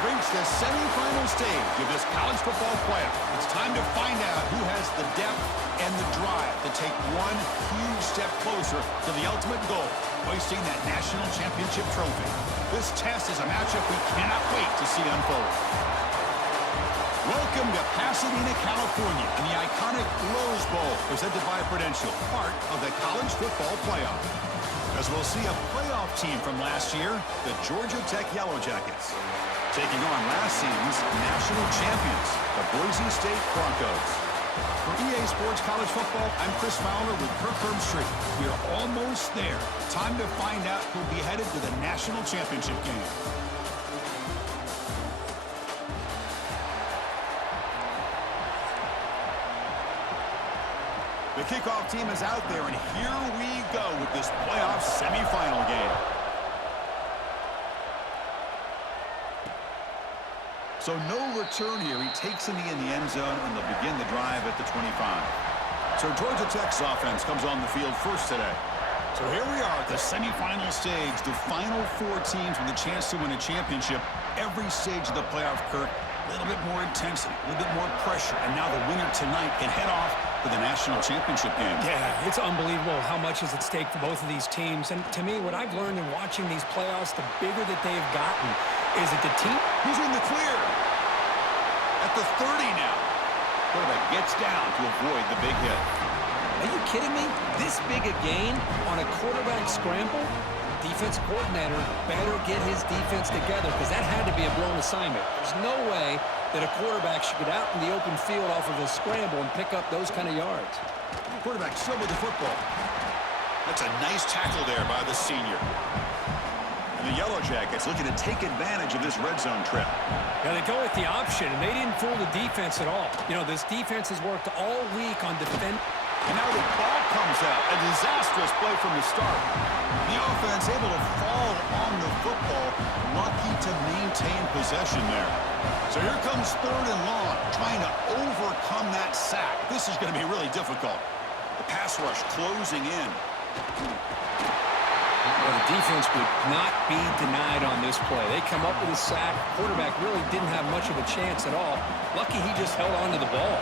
have reached the semifinal stage of this college football playoff. It's time to find out who has the depth and the drive to take one huge step closer to the ultimate goal, hoisting that national championship trophy. This test is a matchup we cannot wait to see unfold. Welcome to Pasadena, California, in the iconic Rose Bowl, presented by Prudential, part of the college football playoff. As we'll see a playoff team from last year, the Georgia Tech Yellow Jackets, taking on last season's national champions, the Boise State Broncos. For EA Sports College Football, I'm Chris Fowler with Kirk Herbstreit. We are almost there. Time to find out who'll be headed to the national championship game. The kickoff team is out there, and here we go with this playoff semifinal game. So no return here. He takes in the end zone, and they'll begin the drive at the 25. So Georgia Tech's offense comes on the field first today. So here we are at the semifinal stage, the final four teams with a chance to win a championship. Every stage of the playoff, Kirk, a little bit more intensity, a little bit more pressure, and now the winner tonight can head off for the national championship game. Yeah, it's unbelievable how much is at stake for both of these teams. And to me, what I've learned in watching these playoffs, the bigger that they've gotten, is that the team... Who's in the clear? At the 30 now. Quarterback gets down to avoid the big hit. Are you kidding me? This big a gain on a quarterback scramble? Defensive coordinator better get his defense together, because that had to be a blown assignment. There's no way that a quarterback should get out in the open field off of a scramble and pick up those kind of yards. Quarterback still with the football. That's a nice tackle there by the senior. And the Yellow Jackets looking to take advantage of this red zone trip. Now they go with the option, and they didn't fool the defense at all. You know, this defense has worked all week on defense. And now the ball comes out. A disastrous play from the start. The offense able to fall on the football. Lucky to maintain possession there. So here comes 3rd and long, trying to overcome that sack. This is going to be really difficult. The pass rush closing in. Well, the defense would not be denied on this play. They come up with a sack. Quarterback really didn't have much of a chance at all. Lucky he just held on to the ball.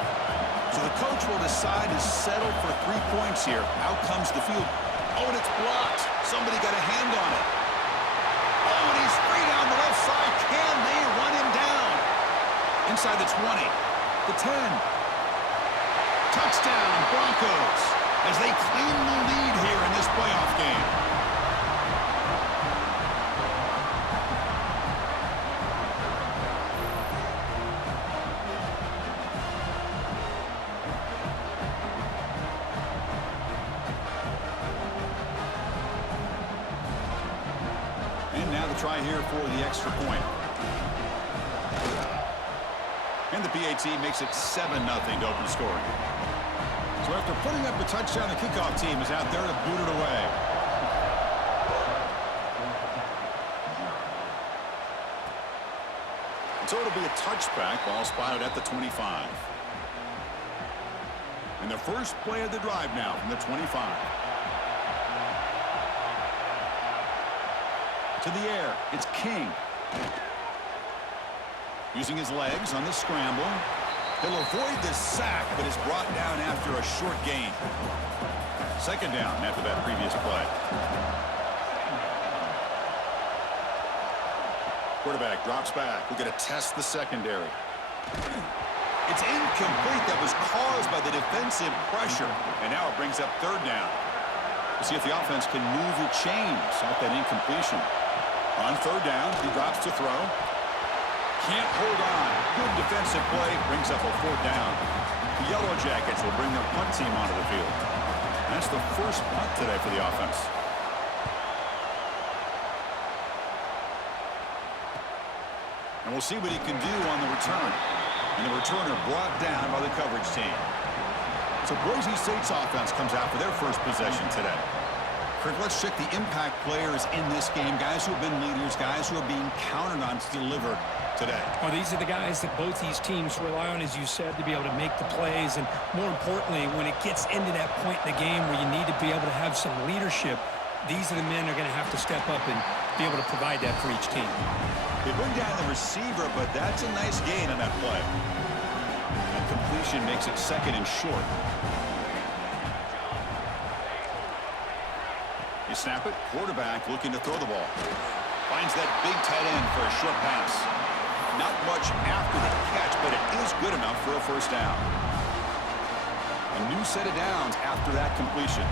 So the coach will decide to settle for 3 points here. Out comes the field. Oh, and it's blocked. Somebody got a hand on it. Oh, and he's free down the left side. Can they run him down? Inside the 20. The 10. Touchdown, Broncos, as they claim the lead here in this playoff game. Try here for the extra point. And the PAT makes it 7-0 to open scoring. So after putting up a touchdown, the kickoff team is out there to boot it away. And so it'll be a touchback, ball spotted at the 25. And the first play of the drive now from the 25. To the air, it's King. Using his legs on the scramble. He'll avoid the sack, but is brought down after a short gain. 2nd down after that previous play. Quarterback drops back. We're going to test the secondary. It's incomplete. That was caused by the defensive pressure. And now it brings up 3rd down. We'll see if the offense can move the chains off that incompletion. On 3rd down, he drops to throw. Can't hold on. Good defensive play. Brings up a 4th down. The Yellow Jackets will bring their punt team onto the field. That's the first punt today for the offense. And we'll see what he can do on the return. And the returner brought down by the coverage team. So Boise State's offense comes out for their first possession today. Kirk, let's check the impact players in this game. Guys who have been leaders, guys who are being counted on to deliver today. Well, these are the guys that both these teams rely on, as you said, to be able to make the plays. And more importantly, when it gets into that point in the game where you need to be able to have some leadership, these are the men who are going to have to step up and be able to provide that for each team. They bring down the receiver, but that's a nice gain on that play. A completion makes it 2nd and short. You snap it, quarterback looking to throw the ball. Finds that big tight end for a short pass. Not much after the catch, but it is good enough for a first down. A new set of downs after that completion.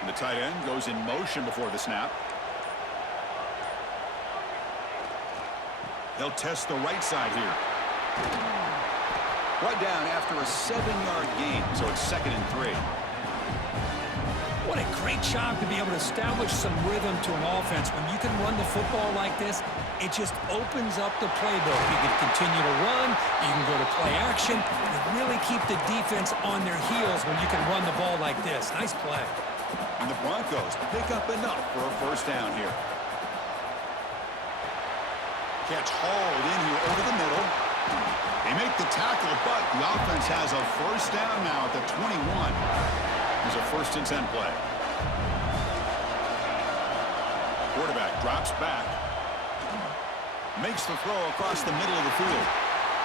And the tight end goes in motion before the snap. They'll test the right side here. Brought down after a 7-yard gain, so it's 2nd and 3. What a great job to be able to establish some rhythm to an offense. When you can run the football like this, it just opens up the playbook. You can continue to run, you can go to play action, and really keep the defense on their heels when you can run the ball like this. Nice play. And the Broncos pick up enough for a first down here. Catch hauled in here over the middle. They make the tackle, but the offense has a first down now at the 21. There's a 1st and 10 play. Quarterback drops back. Makes the throw across the middle of the field.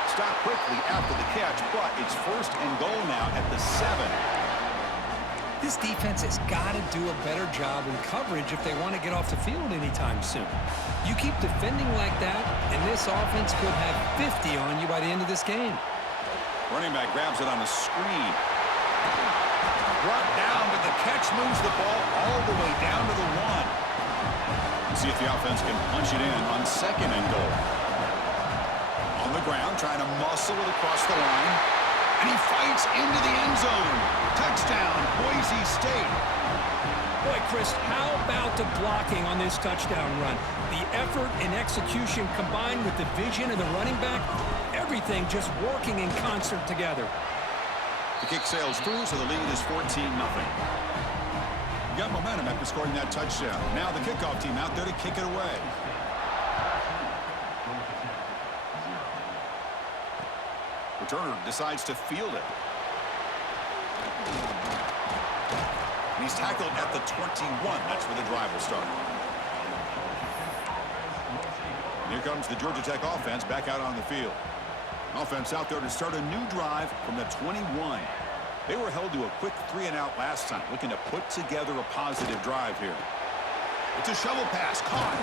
Stopped quickly after the catch, but it's 1st and goal now at the 7. This defense has got to do a better job in coverage if they want to get off the field anytime soon. You keep defending like that, and this offense could have 50 on you by the end of this game. Running back grabs it on the screen. Brought down, but the catch moves the ball all the way down to the 1. Let's see if the offense can punch it in on 2nd and goal. On the ground, trying to muscle it across the line. And he fights into the end zone. Touchdown, Boise State. Boy, Chris, how about the blocking on this touchdown run? The effort and execution combined with the vision of the running back, everything just working in concert together. The kick sails through, so the lead is 14-0. You got momentum after scoring that touchdown. Now the kickoff team out there to kick it away. Returner decides to field it. And he's tackled at the 21. That's where the drive will start. Here comes the Georgia Tech offense back out on the field. Offense out there to start a new drive from the 21. They were held to a quick 3-and-out last time, looking to put together a positive drive here. It's a shovel pass, caught.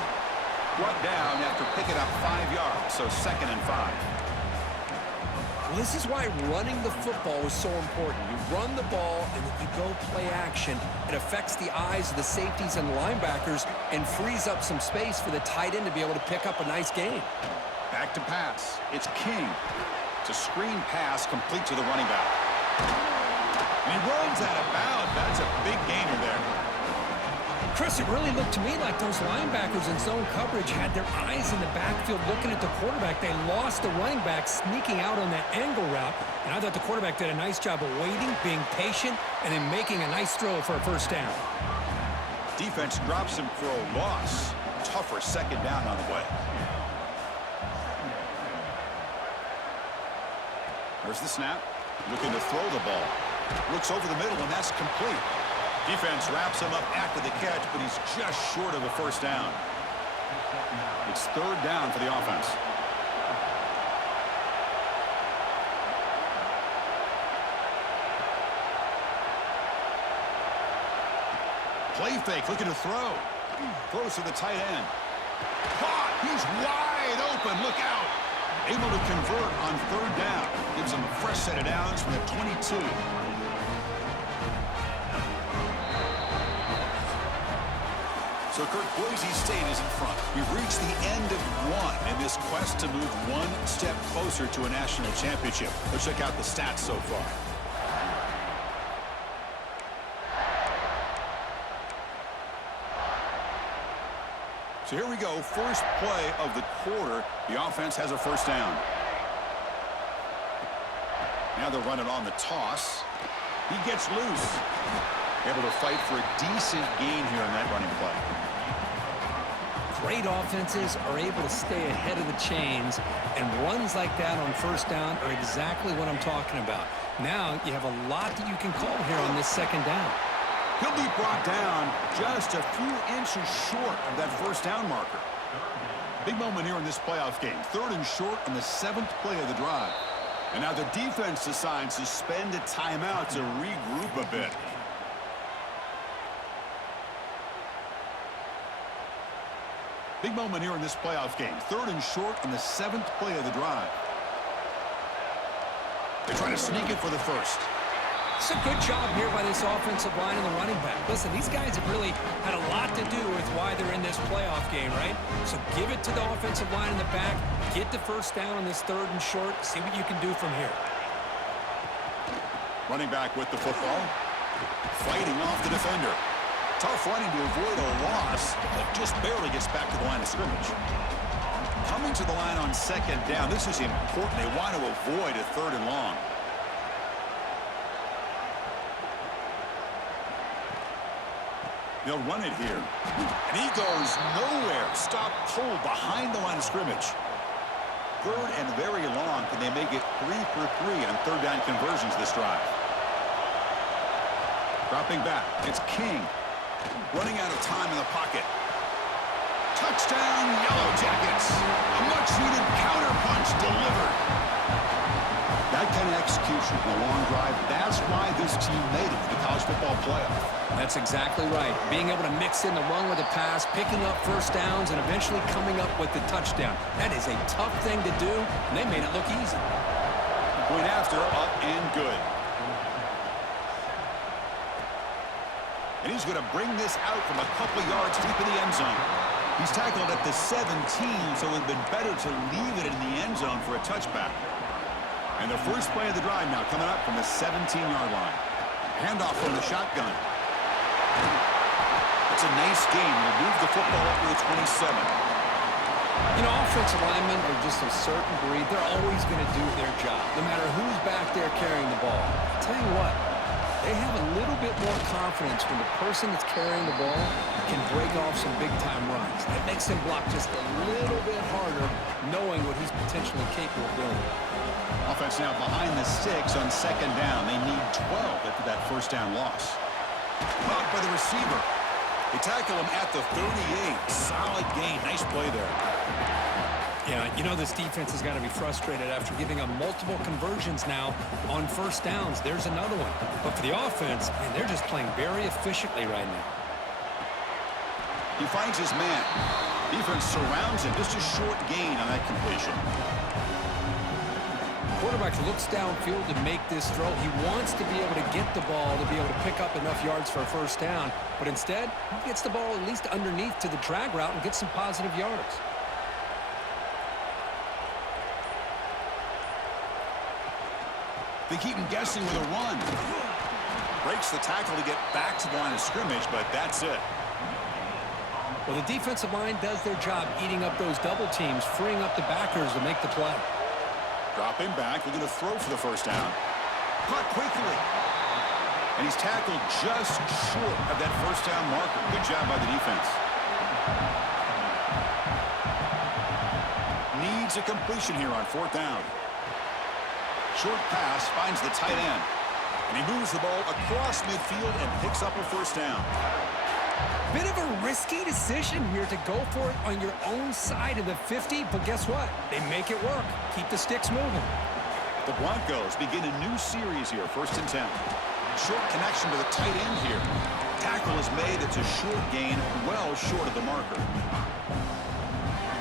Brought down after picking up 5 yards, so 2nd and 5. Well, this is why running the football is so important. You run the ball and then you go play action. It affects the eyes of the safeties and the linebackers and frees up some space for the tight end to be able to pick up a nice gain. Back to pass. It's King. It's a screen pass complete to the running back. And he runs out of bounds. That's a big gainer there. Chris, it really looked to me like those linebackers in zone coverage had their eyes in the backfield looking at the quarterback. They lost the running back sneaking out on that angle route. And I thought the quarterback did a nice job of waiting, being patient, and then making a nice throw for a first down. Defense drops him for a loss. Tougher 2nd down on the way. There's the snap. Looking to throw the ball. Looks over the middle, and that's complete. Defense wraps him up after the catch, but he's just short of a first down. It's 3rd down for the offense. Play fake, looking to throw. Throws to the tight end. Caught! He's wide open. Look out! Able to convert on 3rd down. Gives him a fresh set of downs from the 22. So, Kirk, Boise State is in front. We've reached the end of one in this quest to move one step closer to a national championship. Let's check out the stats so far. So here we go. First play of the quarter. The offense has a first down. Now they're running on the toss. He gets loose. Able to fight for a decent gain here in that running play. Great offenses are able to stay ahead of the chains, and runs like that on first down are exactly what I'm talking about. Now you have a lot that you can call here on this second down. He'll be brought down just a few inches short of that first down marker. Big moment here in this playoff game. 3rd and short on the 7th play of the drive. And now the defense decides to spend a timeout to regroup a bit. Big moment here in this playoff game. 3rd and short on the 7th play of the drive. They're trying to sneak it for the first. It's a good job here by this offensive line and the running back. Listen, these guys have really had a lot to do with why they're in this playoff game, right? So give it to the offensive line in the back. Get the first down on this 3rd and short. See what you can do from here. Running back with the football. Fighting off the defender. Tough running to avoid a loss, but just barely gets back to the line of scrimmage. Coming to the line on 2nd down. This is important. They want to avoid a 3rd and long. They'll run it here. And he goes nowhere. Stop cold behind the line of scrimmage. 3rd and very long. Can they make it 3 for 3 on 3rd down conversions this drive? Dropping back. It's King. Running out of time in the pocket. Touchdown, Yellow Jackets. A much-needed counter-punch delivered. That kind of execution in a long drive, that's why this team made it to the college football playoff. That's exactly right. Being able to mix in the run with the pass, picking up first downs, and eventually coming up with the touchdown. That is a tough thing to do, and they made it look easy. Point after, up and good. And he's going to bring this out from a couple yards deep in the end zone. He's tackled at the 17, so it would have been better to leave it in the end zone for a touchback. And the first play of the drive now coming up from the 17-yard line. Handoff from the shotgun. It's a nice game. They'll move the football up to the 27. You know, offensive linemen are just a certain breed. They're always going to do their job, no matter who's back there carrying the ball. I'll tell you what, they have a little bit more confidence when the person that's carrying the ball can break off some big-time runs. That makes them block just a little bit harder, knowing what he's potentially capable of doing. Offense now behind the 6 on 2nd down. They need 12 after that first down loss. Caught by the receiver. They tackle him at the 38. Solid gain. Nice play there. Yeah, you know this defense has got to be frustrated after giving up multiple conversions now on first downs. There's another one. But for the offense, man, they're just playing very efficiently right now. He finds his man. Defense surrounds him. Just a short gain on that completion. Quarterback looks downfield to make this throw. He wants to be able to get the ball to be able to pick up enough yards for a first down. But instead, he gets the ball at least underneath to the drag route and gets some positive yards. They keep him guessing with a run. Breaks the tackle to get back to the line of scrimmage, but that's it. Well, the defensive line does their job eating up those double teams, freeing up the backers to make the play. Dropping back, they're going to throw for the first down. Caught quickly. And he's tackled just short of that first down marker. Good job by the defense. Needs a completion here on 4th down. Short pass finds the tight end. And he moves the ball across midfield and picks up a first down. Bit of a risky decision here to go for it on your own side of the 50, but guess what? They make it work. Keep the sticks moving. The Broncos begin a new series here, 1st and 10. Short connection to the tight end here. Tackle is made. It's a short gain, well short of the marker.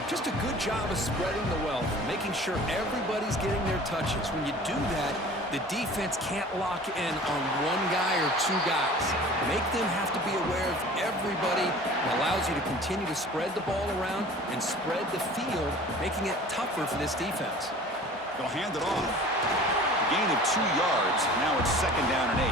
Just a good job of spreading the wealth, making sure everybody's getting their touches. When you do that, the defense can't lock in on one guy or two guys. Make them have to be aware of everybody. It allows you to continue to spread the ball around and spread the field, making it tougher for this defense. They'll hand it off. A gain of 2 yards. Now it's 2nd down and 8.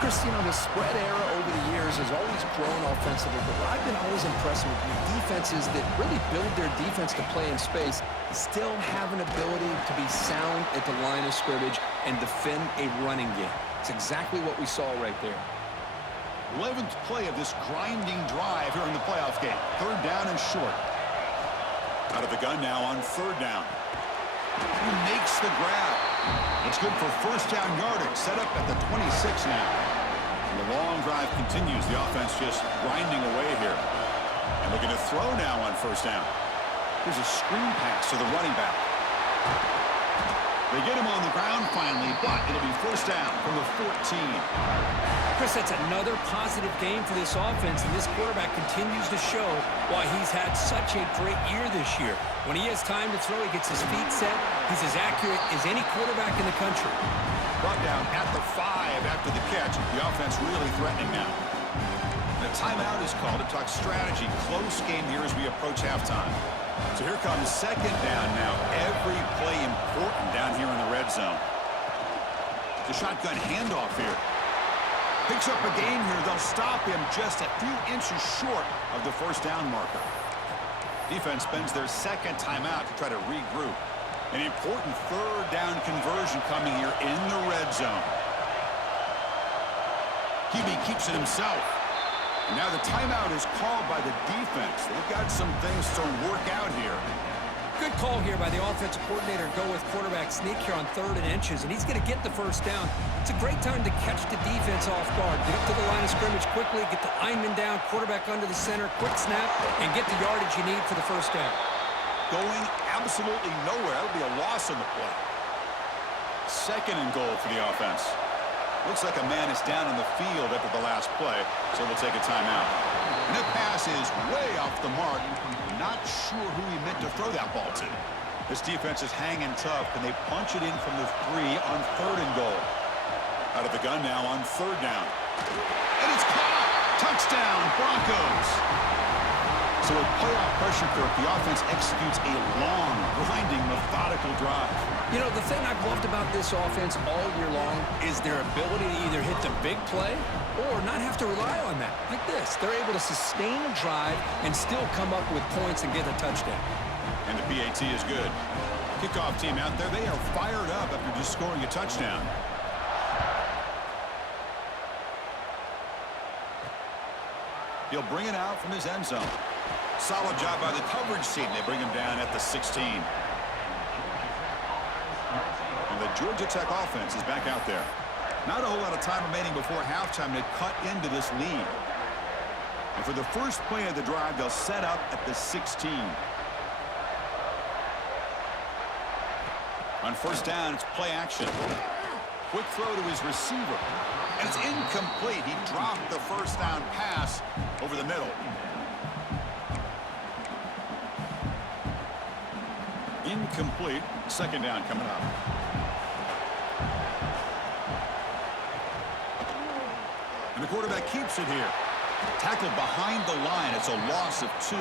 Chris, you know, the spread era over the years has always grown offensively, but what I've been always impressed with the defenses that really build their defense to play in space still have an ability to be sound at the line of scrimmage and defend a running game. It's exactly what we saw right there. 11th play of this grinding drive here in the playoff game. 3rd down and short. Out of the gun now on 3rd down. He makes the grab. It's good for 1st down yardage. Set up at the 26 now. And the long drive continues. The offense just grinding away here. And looking to throw now on 1st down. Here's a screen pass to the running back. They get him on the ground finally, but it'll be 1st down from the 14. Chris, that's another positive game for this offense, and this quarterback continues to show why he's had such a great year this year. When he has time to throw, he gets his feet set. He's as accurate as any quarterback in the country. Brought down at the 5 after the catch. The offense really threatening now. The timeout is called to talk strategy. Close game here as we approach halftime. So here comes 2nd down now. Every play important down here in the red zone. The shotgun handoff here. Picks up a gain here. They'll stop him just a few inches short of the 1st down marker. Defense spends their 2nd timeout to try to regroup. An important 3rd down conversion coming here in the red zone. QB keeps it himself. And now the timeout is called by the defense. They've got some things to work out here. Good call here by the offensive coordinator. Go with quarterback sneak here on 3rd and inches, and he's going to get the 1st down. It's a great time to catch the defense off guard. Get up to the line of scrimmage quickly, get the lineman down, quarterback under the center, quick snap, and get the yardage you need for the 1st down. Going absolutely nowhere. That would be a loss on the play. 2nd and goal for the offense. Looks like a man is down in the field after the last play, so we'll take a timeout. And that pass is way off the mark. Not sure who he meant to throw that ball to. This defense is hanging tough. Can they punch it in from the 3 on 3rd and goal? Out of the gun now on 3rd down. And it's caught! Touchdown, Broncos! So with playoff pressure, Kirk, the offense executes a long, grinding, methodical drive. You know, the thing I've loved about this offense all year long is their ability to either hit the big play or not have to rely on that. Like this. They're able to sustain a drive and still come up with points and get a touchdown. And the PAT is good. Kickoff team out there, they are fired up after just scoring a touchdown. He'll bring it out from his end zone. Solid job by the coverage team. They bring him down at the 16. And the Georgia Tech offense is back out there. Not a whole lot of time remaining before halftime to cut into this lead. And for the first play of the drive, they'll set up at the 16. On 1st down, it's play action. Quick throw to his receiver. And it's incomplete. He dropped the 1st down pass over the middle. Incomplete. 2nd down coming up. And the quarterback keeps it here. Tackled behind the line. It's a loss of 2.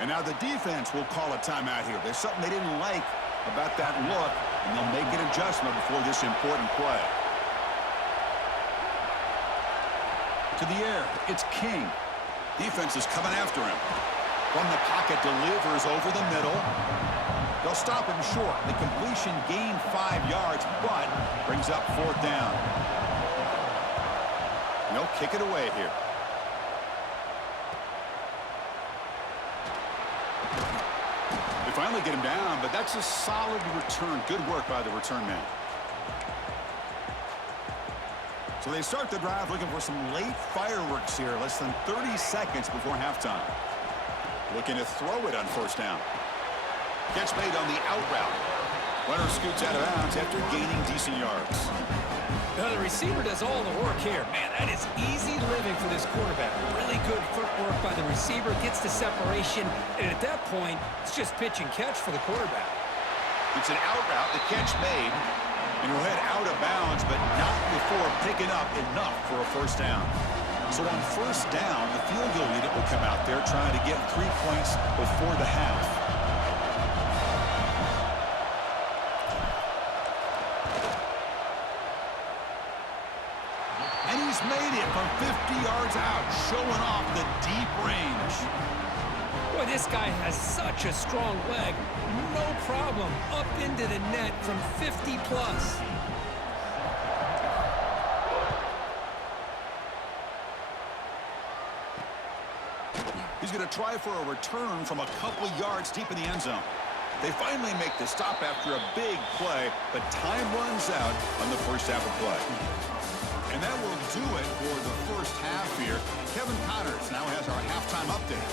And now the defense will call a timeout here. There's something they didn't like about that look, and they'll make an adjustment before this important play. To the air, it's King. Defense is coming after him. From the pocket, delivers over the middle. They'll stop him short. The completion gained 5 yards, but brings up 4th down. They'll kick it away here. They finally get him down, but that's a solid return. Good work by the return man. So they start the drive looking for some late fireworks here. Less than 30 seconds before halftime. Looking to throw it on 1st down. Catch made on the out route. Runner scoots out of bounds after gaining decent yards. Now the receiver does all the work here. Man, that is easy living for this quarterback. Really good footwork by the receiver. Gets the separation. And at that point, it's just pitch and catch for the quarterback. It's an out route. The catch made. And he'll head out of bounds, but not before picking up enough for a 1st down. So on 1st down, the field goal unit will come out there trying to get 3 points before the half. And he's made it from 50 yards out, showing off the deep range. Boy, this guy has such a strong leg. No problem. Up into the net from 50 plus. He's going to try for a return from a couple yards deep in the end zone. They finally make the stop after a big play, but time runs out on the first half of play. And that will do it for the first half here. Kevin Connors now has our halftime update.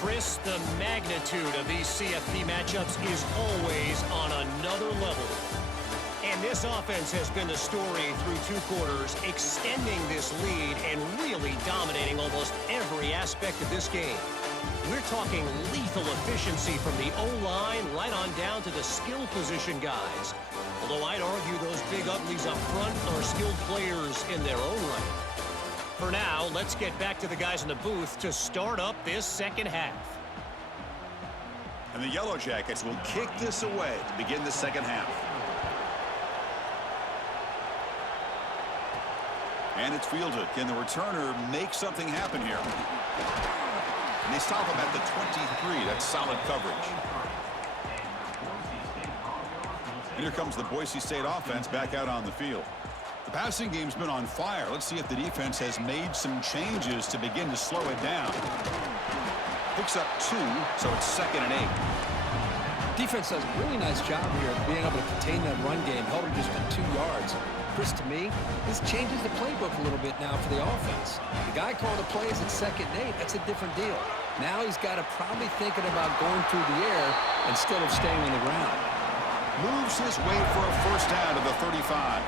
Chris, the magnitude of these CFP matchups is always on another level. And this offense has been the story through 2 quarters, extending this lead and really dominating almost every aspect of this game. We're talking lethal efficiency from the O-line right on down to the skill position guys. Although I'd argue those big uglies up front are skilled players in their own right. For now, let's get back to the guys in the booth to start up this second half. And the Yellow Jackets will kick this away to begin the second half. And it's fielded. Can the returner make something happen here? And they stop him at the 23. That's solid coverage. And here comes the Boise State offense back out on the field. The passing game's been on fire. Let's see if the defense has made some changes to begin to slow it down. Picks up 2, so it's 2nd and 8. Defense does a really nice job here of being able to contain that run game. Held it just to 2 yards. Chris, to me, this changes the playbook a little bit now for the offense. The guy calling the plays at 2nd and 8, that's a different deal. Now he's got to probably thinking about going through the air instead of staying on the ground. Moves his way for a first down to the 35.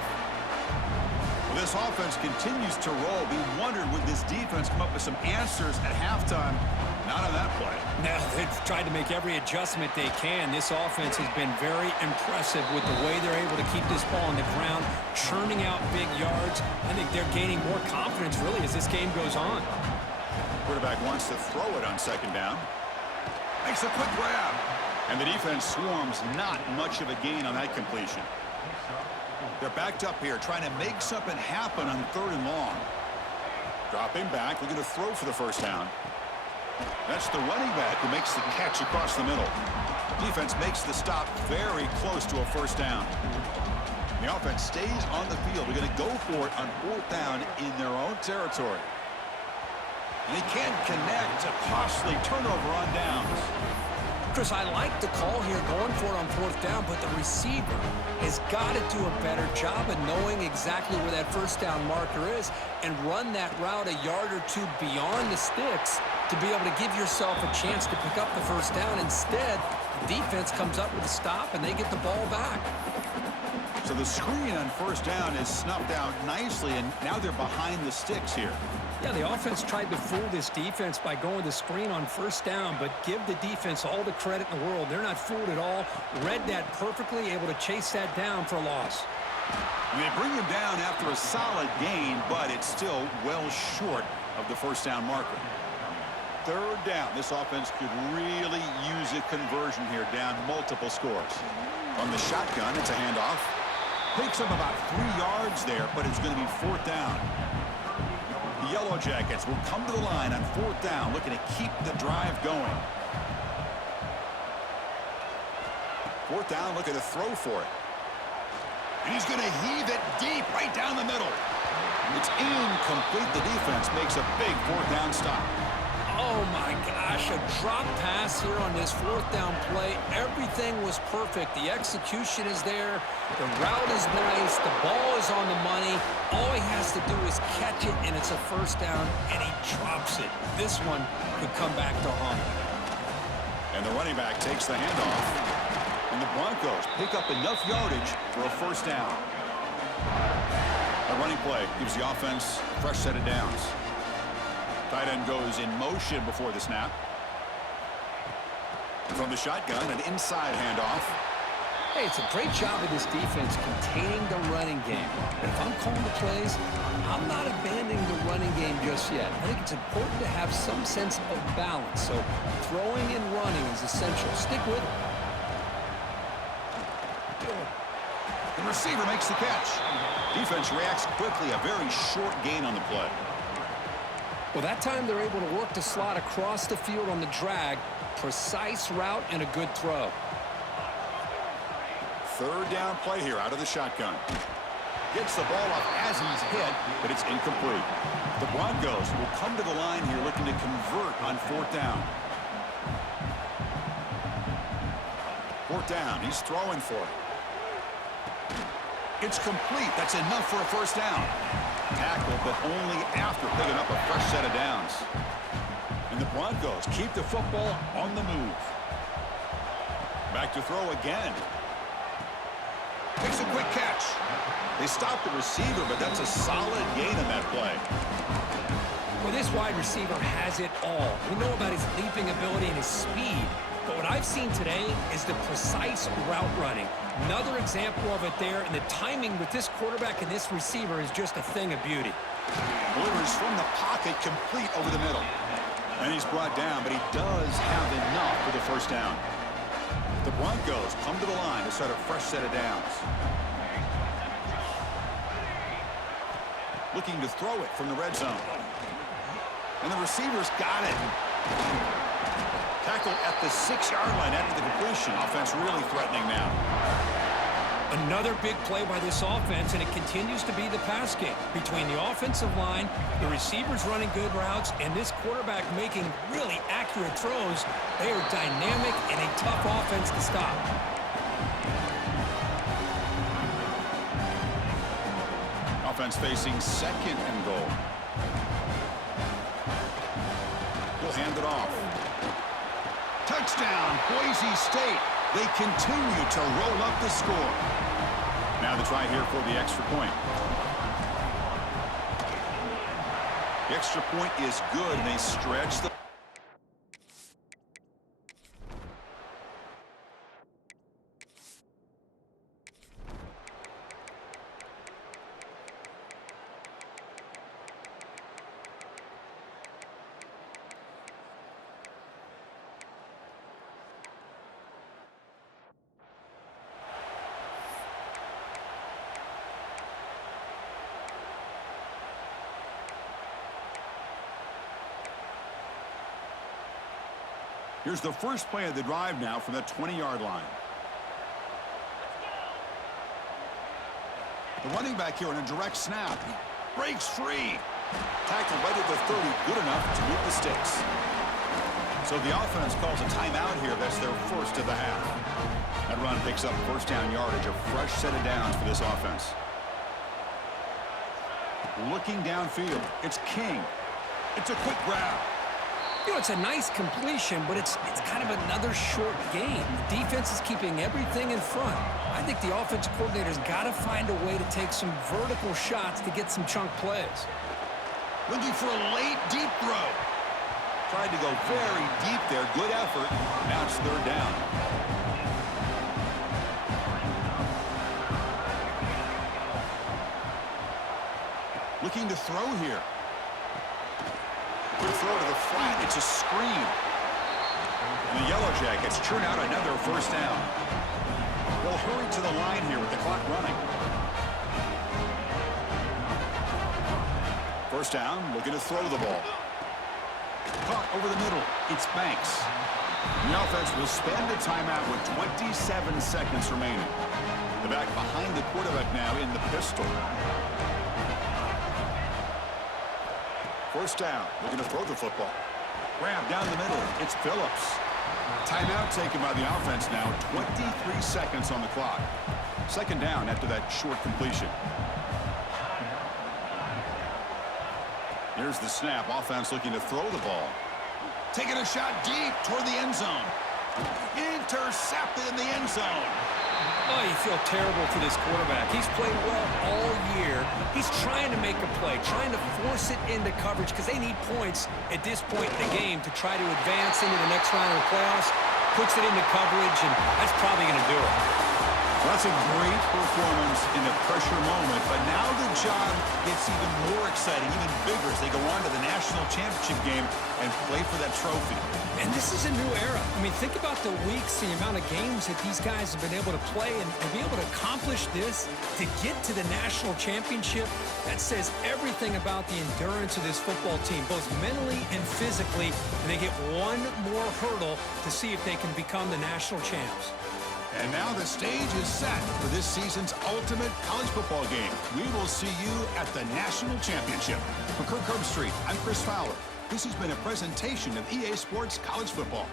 Well, this offense continues to roll. We wondered, would this defense come up with some answers at halftime? Not on that play. Now, they've tried to make every adjustment they can. This offense has been very impressive with the way they're able to keep this ball on the ground, churning out big yards. I think they're gaining more confidence, really, as this game goes on. Quarterback wants to throw it on 2nd down. Makes a quick grab. And the defense swarms not much of a gain on that completion. They're backed up here, trying to make something happen on 3rd and long. Dropping back, looking to throw for the first down. That's the running back who makes the catch across the middle. Defense makes the stop very close to a first down. The offense stays on the field. They're going to go for it on 4th down in their own territory. And he can't connect. A costly turnover on downs. Chris, I like the call here, going for it on 4th down, but the receiver has got to do a better job of knowing exactly where that first down marker is and run that route a yard or 2 beyond the sticks to be able to give yourself a chance to pick up the first down. Instead, the defense comes up with a stop, and they get the ball back. So the screen on first down is snuffed out nicely, and now they're behind the sticks here. Yeah, the offense tried to fool this defense by going the screen on first down, but give the defense all the credit in the world. They're not fooled at all. Read that perfectly, able to chase that down for a loss. And they bring him down after a solid gain, but it's still well short of the first down marker. 3rd down. This offense could really use a conversion here, down multiple scores. From the shotgun, it's a handoff. Picks up about 3 yards there, but it's going to be 4th down. The Yellow Jackets will come to the line on 4th down, looking to keep the drive going. 4th down, looking to throw for it. And he's going to heave it deep right down the middle. It's incomplete. The defense makes a big 4th down stop. Oh, my gosh, a drop pass here on this 4th down play. Everything was perfect. The execution is there. The route is nice. The ball is on the money. All he has to do is catch it, and it's a first down, and he drops it. This one could come back to haunt him. And the running back takes the handoff. And the Broncos pick up enough yardage for a first down. A running play gives the offense a fresh set of downs. Tight end goes in motion before the snap. From the shotgun, an inside handoff. Hey, it's a great job of this defense containing the running game. But if I'm calling the plays, I'm not abandoning the running game just yet. I think it's important to have some sense of balance. So throwing and running is essential. Stick with it. The receiver makes the catch. Defense reacts quickly. A very short gain on the play. Well, that time they're able to work the slot across the field on the drag. Precise route and a good throw. 3rd down play here out of the shotgun. Gets the ball up as he's hit, but it's incomplete. The Broncos will come to the line here looking to convert on 4th down. 4th down. He's throwing for it. It's complete. That's enough for a 1st down. Tackle, but only after picking up a fresh set of downs. And the Broncos keep the football on the move. Back to throw again. Makes a quick catch. They stop the receiver, but that's a solid gain in that play. Well, this wide receiver has it all. We know about his leaping ability and his speed. But what I've seen today is the precise route running. Another example of it there, and the timing with this quarterback and this receiver is just a thing of beauty. Delivers from the pocket, complete over the middle. And he's brought down, but he does have enough for the 1st down. The Broncos come to the line to start a fresh set of downs. Looking to throw it from the red zone. And the receiver's got it. Tackle at the 6-yard line after the completion. Offense really threatening now. Another big play by this offense, and it continues to be the pass game. Between the offensive line, the receivers running good routes, and this quarterback making really accurate throws, they are dynamic and a tough offense to stop. Offense facing 2nd and goal. He'll hand it off. Touchdown, Boise State. They continue to roll up the score. Now the try here for the extra point. The extra point is good, and they stretch the... Here's the first play of the drive now from the 20-yard line. The running back here on a direct snap. Breaks free. Tackle right at the 30. Good enough to move the sticks. So the offense calls a timeout here. That's their first of the half. That run picks up 1st down yardage. A fresh set of downs for this offense. Looking downfield. It's King. It's a quick grab. You know, it's a nice completion, but it's kind of another short game. The defense is keeping everything in front. I think the offensive coordinator's got to find a way to take some vertical shots to get some chunk plays. Looking for a late, deep throw. Tried to go very deep there. Good effort. Now it's 3rd down. Looking to throw here. Good throw to the flat. It's a screen. And the Yellow Jackets churn out another 1st down. They'll hurry to the line here with the clock running. 1st down, looking to throw the ball. Caught over the middle. It's Banks. The offense will spend a timeout with 27 seconds remaining. The back behind the quarterback now in the pistol. 1st down, looking to throw the football. Grab down the middle. It's Phillips. Timeout taken by the offense now. 23 seconds on the clock. 2nd down after that short completion. Here's the snap. Offense looking to throw the ball. Taking a shot deep toward the end zone. Intercepted in the end zone. Oh, you feel terrible for this quarterback. He's played well all year. He's trying to make a play, trying to force it into coverage because they need points at this point in the game to try to advance into the next round of the playoffs. Puts it into coverage, and that's probably going to do it. Well, that's a great performance in a pressure moment, but now the job gets even more exciting, even bigger as they go on to the national championship game and play for that trophy. And this is a new era. I mean, think about the weeks, the amount of games that these guys have been able to play and be able to accomplish this, to get to the national championship. That says everything about the endurance of this football team, both mentally and physically. And they get one more hurdle to see if they can become the national champs. And now the stage is set for this season's ultimate college football game. We will see you at the National Championship. For Kirk Herbstreit, I'm Chris Fowler. This has been a presentation of EA Sports College Football.